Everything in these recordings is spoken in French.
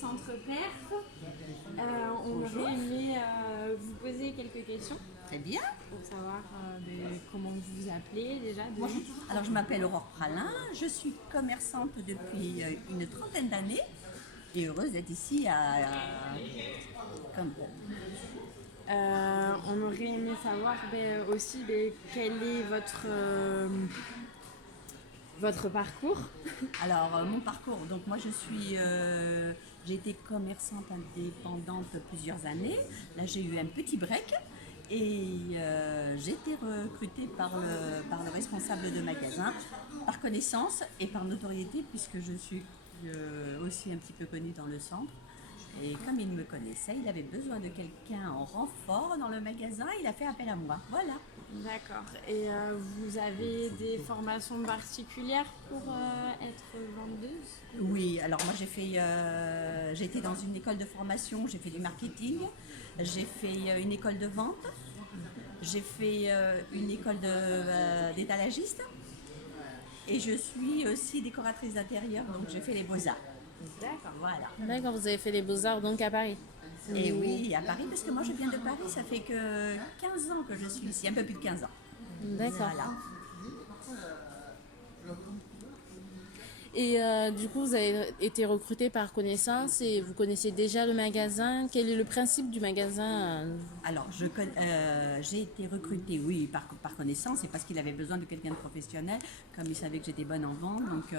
Centre Perf. On aurait aimé vous poser quelques questions Très bien. pour savoir comment vous vous appelez déjà. Alors, je m'appelle Aurore Pralin, je suis commerçante depuis une trentaine d'années et heureuse d'être ici comme On aurait aimé savoir aussi quel est votre parcours. Alors, mon parcours, donc moi j'ai été commerçante indépendante plusieurs années. Là, j'ai eu un petit break et j'ai été recrutée par le responsable de magasin, par connaissance et par notoriété, puisque je suis aussi un petit peu connue dans le centre. Et comme il me connaissait, il avait besoin de quelqu'un en renfort dans le magasin, il a fait appel à moi. Voilà. D'accord. Et vous avez des formations particulières pour être vendeuse? Oui, alors moi j'ai été dans une école de formation, j'ai fait du marketing, j'ai fait une école de vente, j'ai fait une école d'étalagiste et je suis aussi décoratrice d'intérieur, donc j'ai fait les beaux-arts. D'accord. Voilà. D'accord, vous avez fait les beaux-arts donc à Paris. Et oui, à Paris, parce que moi je viens de Paris, ça fait que 15 ans que je suis ici, un peu plus de 15 ans. D'accord. Voilà. Et du coup, vous avez été recruté par connaissance et vous connaissez déjà le magasin. Quel est le principe du magasin Alors, j'ai été recrutée, oui, par connaissance et parce qu'il avait besoin de quelqu'un de professionnel, comme il savait que j'étais bonne en vente, donc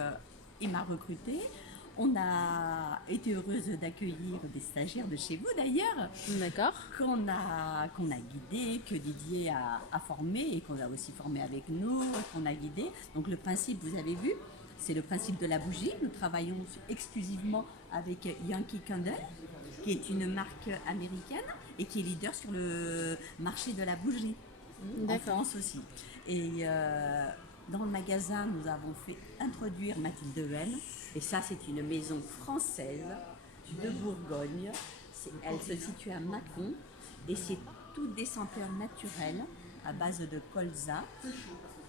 il m'a recrutée. On a été heureuse d'accueillir des stagiaires de chez vous d'ailleurs, D'accord. qu'on a guidé, que Didier a formé et qu'on a aussi formé avec nous, qu'on a guidé. Donc le principe, vous avez vu, c'est le principe de la bougie. Nous travaillons exclusivement avec Yankee Candle, qui est une marque américaine et qui est leader sur le marché de la bougie. En D'accord. France aussi. Et dans le magasin, nous avons fait introduire Mathilde Dehaene. Et ça, c'est une maison française de Bourgogne. Elle se situe à Mâcon. Et c'est tout des senteurs naturelles à base de colza.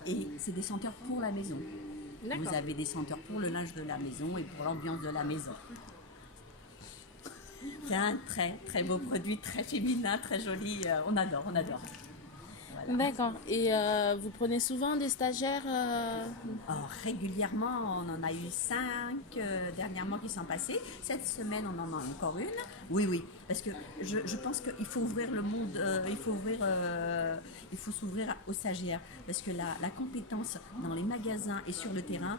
Et c'est des senteurs pour la maison. D'accord. Vous avez des senteurs pour le linge de la maison et pour l'ambiance de la maison. C'est un très très beau produit, très féminin, très joli. On adore, on adore. Voilà. D'accord. Et vous prenez souvent des stagiaires Alors, régulièrement, on en a eu 5 dernièrement qui sont passés. Cette semaine, on en a encore une. Oui, oui, parce que je pense qu'il faut ouvrir le monde, il faut s'ouvrir aux stagiaires. Parce que la compétence dans les magasins et sur le terrain,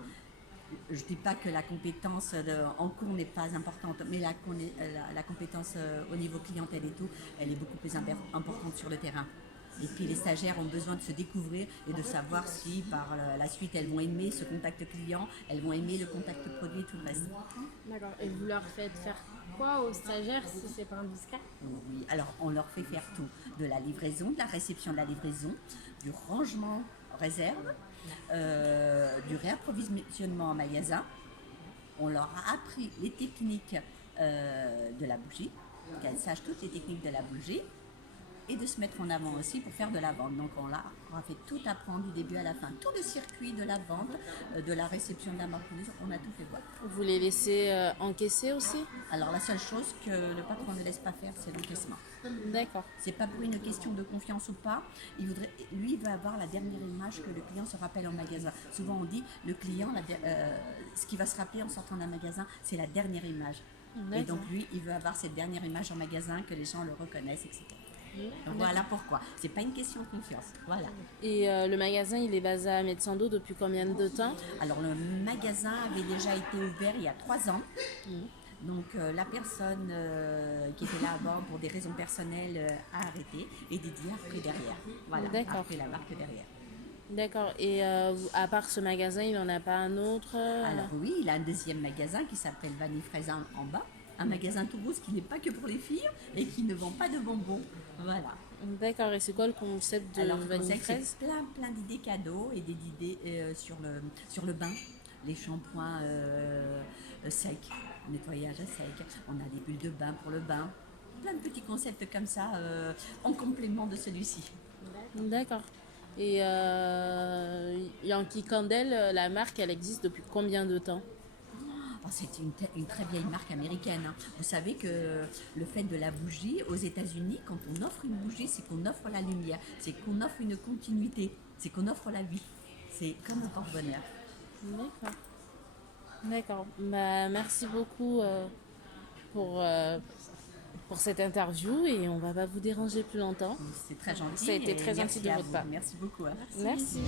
je ne dis pas que la compétence en cours n'est pas importante, mais la compétence au niveau clientèle et tout, elle est beaucoup plus importante sur le terrain. Et puis les stagiaires ont besoin de se découvrir et de savoir si par la suite elles vont aimer ce contact client, elles vont aimer le contact produit et tout le reste. D'accord. Et vous leur faites faire quoi aux stagiaires si c'est pas indiscret? Oui, alors on leur fait faire tout, de la livraison, de la réception de la livraison, du rangement réserve, du réapprovisionnement en magasin. On leur a appris les techniques de la bougie, qu'elles sachent toutes les techniques de la bougie. Et de se mettre en avant aussi pour faire de la vente. Donc on a fait tout apprendre du début à la fin. Tout le circuit de la vente, de la réception de la marchandise, on a tout fait voir. Vous les laissez encaisser aussi? Alors la seule chose que le patron ne laisse pas faire, c'est l'encaissement. D'accord. C'est pas pour une question de confiance ou pas. Lui, il veut avoir la dernière image que le client se rappelle en magasin. Souvent on dit, le client, ce qu'il va se rappeler en sortant d'un magasin, c'est la dernière image. D'accord. Et donc lui, il veut avoir cette dernière image en magasin, que les gens le reconnaissent, etc. Donc voilà pourquoi. C'est pas une question de confiance. Voilà. Et le magasin, il est basé à Metsando depuis combien de temps? Alors le magasin avait déjà été ouvert il y a 3 ans. Donc la personne qui était là avant pour des raisons personnelles a arrêté et Didier a pris derrière. Voilà. D'accord. A pris la marque derrière. D'accord. Et à part ce magasin, il n'en a pas un autre Alors oui, il a un deuxième magasin qui s'appelle Vanille Fraisin en bas. Un magasin tout rose qui n'est pas que pour les filles et qui ne vend pas de bonbons. Voilà. D'accord. Et c'est quoi le concept de Alors le Vanille concept, Fraise? c'est plein d'idées cadeaux et des idées sur le bain, les shampoings secs, nettoyage à sec. On a des bulles de bain pour le bain. Plein de petits concepts comme ça en complément de celui-ci. D'accord. Et Yankee Candle, la marque, elle existe depuis combien de temps? Oh, c'est une très vieille marque américaine, hein. Vous savez que le fait de la bougie, aux États-Unis, quand on offre une bougie, c'est qu'on offre la lumière, c'est qu'on offre une continuité, c'est qu'on offre la vie. C'est comme un porte-bonheur. D'accord. D'accord. Bah, merci beaucoup pour, pour cette interview et on va pas vous déranger plus longtemps. C'est très gentil. Ça a été et très merci gentil de à votre vous. part. Merci beaucoup, hein. Merci.